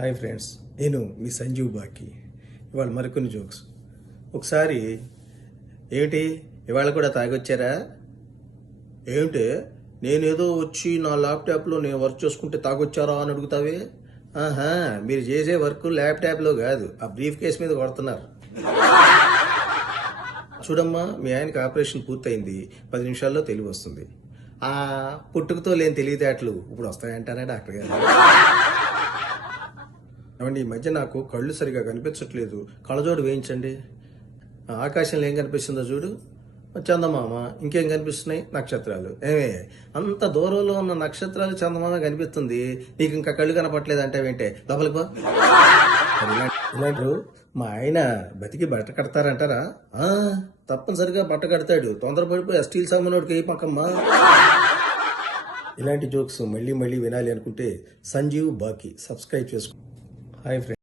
Hi friends, నేను మీ సంజీవ్ బాకి. ఇవాళ మరికొన్ని జోక్స్. ఒకసారి ఏమిటి ఇవాళ కూడా తాగొచ్చారా? ఏమిటి నేనేదో వచ్చి నా ల్యాప్టాప్లో నేను వర్క్ చేసుకుంటే తాగొచ్చారా అని అడుగుతావే? ఆహా, మీరు చేసే వర్క్ ల్యాప్టాప్లో కాదు, ఆ బ్రీఫ్ కేస్ మీద కొడుతున్నారు. చూడమ్మా, మీ ఆయనకి ఆపరేషన్ పూర్తయింది, 10 నిమిషాల్లో తెలివి వస్తుంది. ఆ పుట్టుకతో లేని తెలివితేటలు ఇప్పుడు వస్తాయంటారా డాక్టర్ గారు? ఏమండి, ఈ మధ్య నాకు కళ్ళు సరిగా కనిపించట్లేదు, కళ్ళజోడు వేయించండి. ఆకాశంలో ఏం కనిపిస్తుందో చూడు, చందమామ. ఇంకేం కనిపిస్తున్నాయి? నక్షత్రాలు. ఏమే, అంత దూరంలో ఉన్న నక్షత్రాలు చందమామ కనిపిస్తుంది, నీకు ఇంకా కళ్ళు కనపట్లేదు అంటే ఏంటే? లోపలికి పో. ఇలాంటి మా ఆయన బతికి బట్ట కడతారంటారా? తప్పనిసరిగా బట్ట కడతాడు. తొందరపడిపోయి స్టీల్ సామానోడికి ఏ పక్కమ్మా. ఇలాంటి జోక్స్ మళ్ళీ మళ్ళీ వినాలి అనుకుంటే సంజీవ్ బాకి సబ్స్క్రైబ్ చేసుకో. Hi friends.